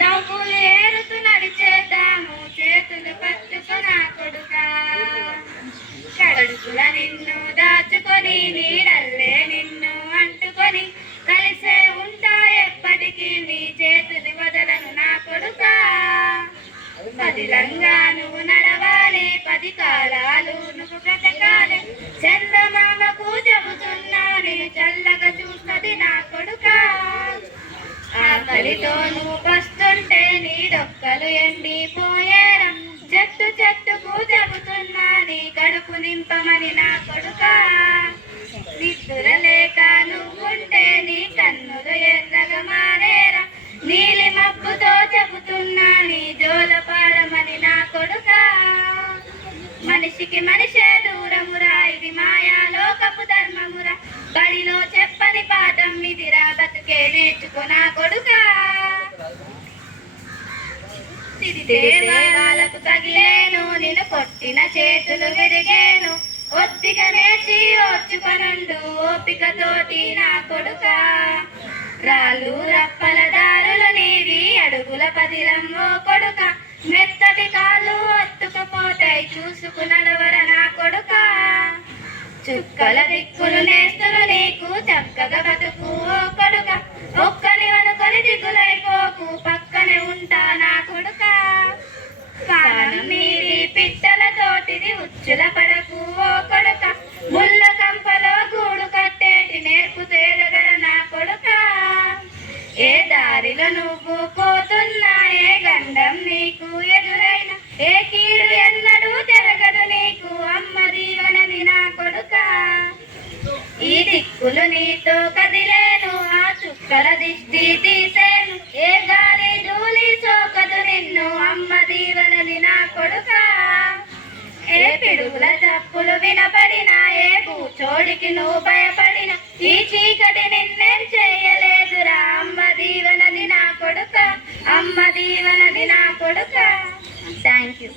నవ్వులు ఏరుతూ నడిచేద్దాము చేతులు పట్టుకున్నా కొడుకా కడుపుల నిన్ను దాచుకొని నీడల్లే నిన్ను అంటుకొని కలిసే ఉంటా ఎప్పటికీ నీ చేతులు వదలను నా కొడుకా పదిలంగా నువ్వు నడవాలి 10 కాలాలు నువ్వు బ్రతకాలి చందమామకు చెబుతున్నా నీ చల్లగా చూస్తది నా కొడుకా ఆకలితో నువ్వు వస్తుంటే నీ డొక్కలు ఎండిపోయేరా చెట్టు చెట్టుకు చెబుతున్నా నీ కడుపు నింపమని నా కొడుకా నిద్ర లేక నువ్వుంటే నీ కన్నులు ఎర్రగా మారేరా నీలి మబ్బుతో చెబుతున్నా నీ జోలపాడమని నా కొడుకా మనిషికి మనిషే దూరమురా ఇది మాయాలోకపు ధర్మమురా బడిలో చెప్పని పాఠం ఇదిరా బతుకే నేర్చుకున్నా కొడుకా వాళ్ళకు తగిలేను నిన్ను కొట్టిన చేతులు విరిగేను ఒత్తిగా నేర్చి ఓర్చుకొనుండు ఓపికతోటి నా కొడుకా రాళ్ళు రప్పల దారులు నీవి అడుగుల పదిలమ్మో కొడుక మెత్తటి కాళ్ళు ఒత్తుకుపోతాయి చూసుకు నడవర నా కొడుకా చుక్కల దిక్కులు నేస్తులు నీకు చక్కగా బతుకు ఓ కొడుక ఒక్కని అనుకొని దిగులైపోకు పక్కనే ఉంటా నా కొడుకా పానం నీది పిట్టలతోటిది ఉచ్చుల పడకు ఓ కొడుక ముళ్ళ కంపలో గూడు కట్టేటి నేర్పు తేలగల నా కొడుకా ఏ దారిలో నువ్వు పోతున్నా ఏ గండం నీకు ఎదురైన ఏ కీడు ఎన్నడూ జరగదు నీకు అమ్మ దీవెనది నా కొడుకా ఈ దిక్కులు నీతో కదిలేను ఆ చుక్కల దిష్టి తీసేను ఏ గాలి ధూళి సోకదు నిన్ను అమ్మ దీవెనది నా కొడుకా ఏ పిడుగుల చప్పులు వినపడినా ఏ భూచోడికి నువ్వు భయపడిన ఈ చీకటి నిన్నేం చేయలేదురా అమ్మ దీవెనది నా కొడుకా అమ్మ దీవెనది నా కొడుకా థ్యాంక్ యూ